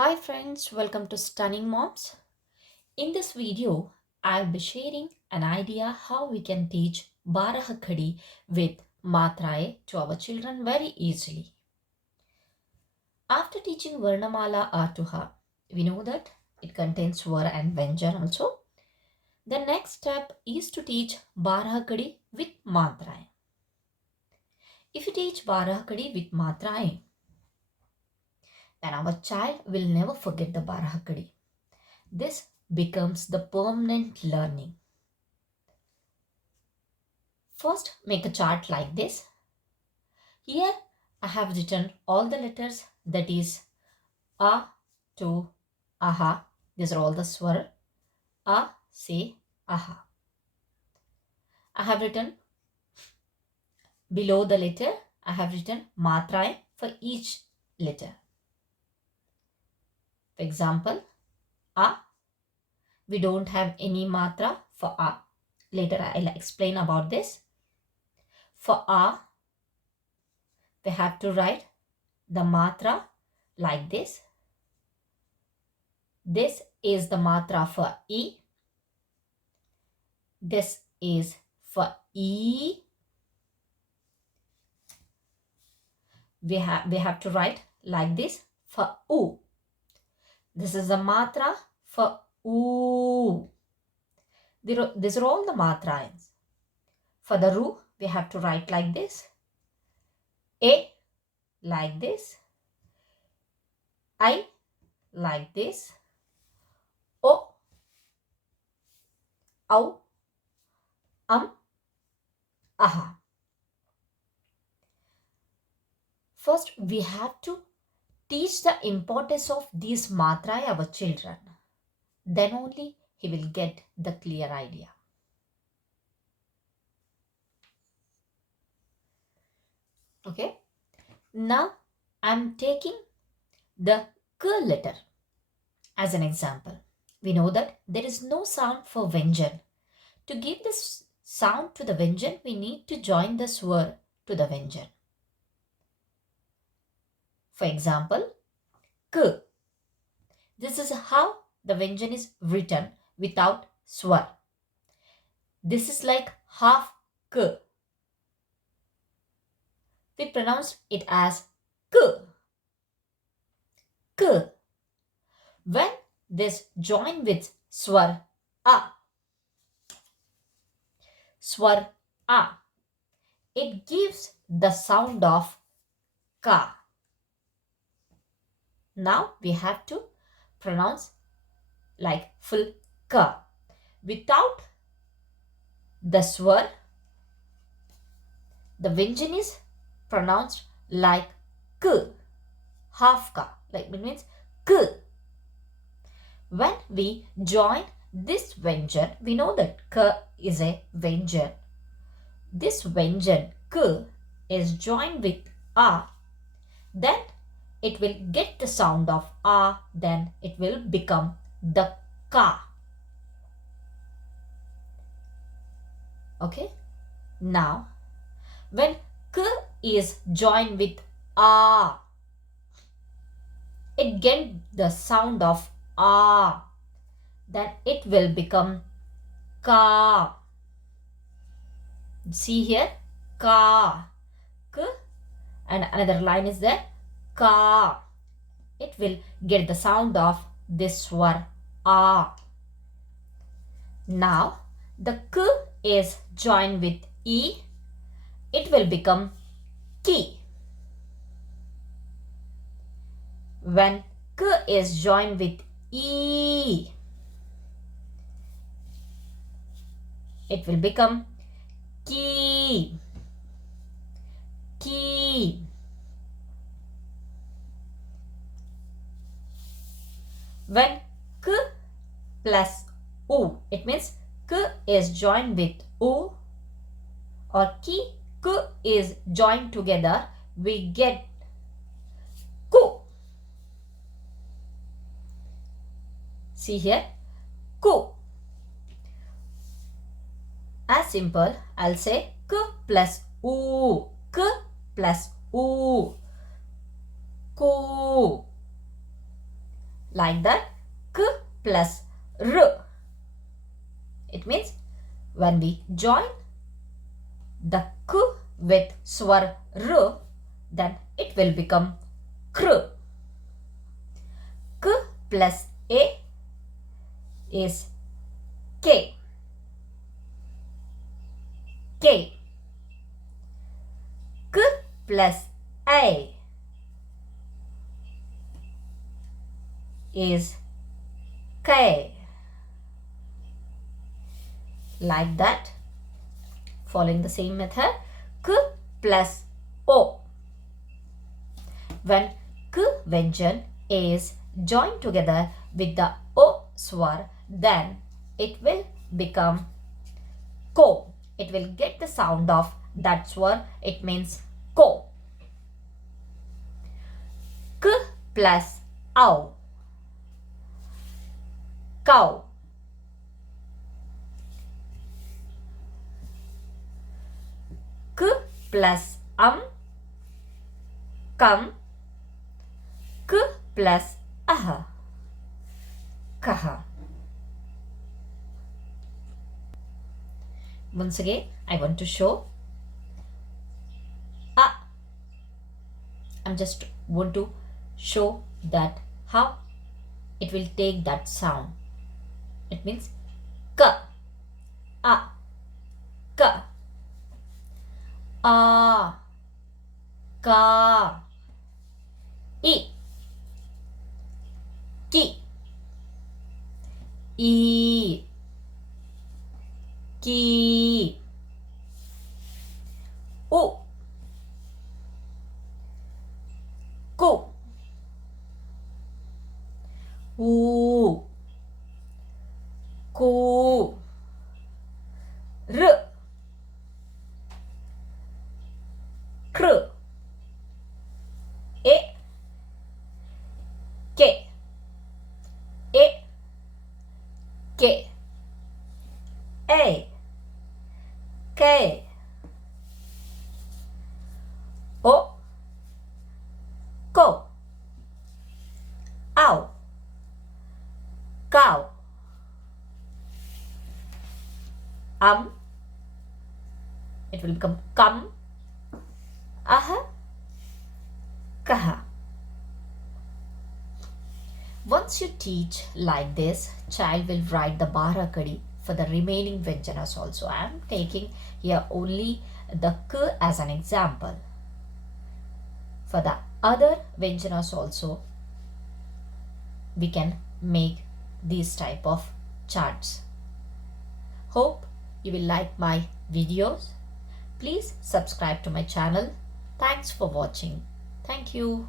Hi friends, welcome to Stunning Moms. In this video, I'll be sharing an idea how we can teach Barakhadi with Matrae to our children very easily. After teaching Varnamala Artuha, we know that it contains Var and Vyanjan also. The next step is to teach Barakhadi with Matrae. If you teach Barakhadi with Matrae, then our child will never forget the Barakhadi. This becomes the permanent learning. First, make a chart like this. Here, I have written all the letters, that is A to Aha. These are all the swar. A, Se, Aha. I have written below the letter, I have written Matrai for each letter. For example, A, we don't have any matra for A. Later, I'll explain about this. For A, we have to write the matra like this. This is the matra for E. This is for E. We have to write like this for U. This is the matra for U. These are all the matras. For the Ru, we have to write like this. A like this. I like this. O. Au. Aha. First, we have to teach the importance of these matra our children. Then only he will get the clear idea. Okay. Now, I'm taking the K letter as an example. We know that there is no sound for Vyanjan. To give this sound to the Vyanjan, we need to join the swar to the Vyanjan. For example, K. This is how the Vyanjan is written without swar. This is like half K. We pronounce it as K. K. When this join with swar A, swar A, it gives the sound of ka. Now we have to pronounce like full ka. Without the swar, the Vyanjan is pronounced like k, half ka, like it means k. When we join this Vyanjan, we know that k is a Vyanjan. This Vyanjan k is joined with a, then it will get the sound of a, then it will become the ka. Okay. Now, when k is joined with a, it get the sound of a, then it will become ka. See here, ka, k, and another line is there, ka. It will get the sound of this swar a. Now, the k is joined with e, it will become ki. When k is joined with e, it will become ki. Ki. When k plus u, it means k is joined with u or ki, k is joined together, we get ku. See here, ku. As simple, I'll say k plus u, k plus u, ku. like that, k plus r. It means when we join the k with swar r, then it will become kr. K plus a is k. K. K plus a is k. Like that, following the same method, k plus o. When k vyanjan is joined together with the o swar, then it will become ko. It will get the sound of that swar. It means ko. K plus ow. Cow. K plus come. K plus kaha. Once again, I want to show. I'm just want to show that how it will take that sound. It means ka, ka, ka, i, ki, ki, u, ku, ku, r, kr, e, ke, a, k, o, ko, ow, cow, it will become come, kaha. Once you teach like this, child will write the Barakhadi for the remaining vyanjanas also. I am taking here only the k as an example. For the other vyanjanas also, we can make these type of charts. Hope you will like my videos. Please subscribe to my channel. Thanks for watching. Thank you.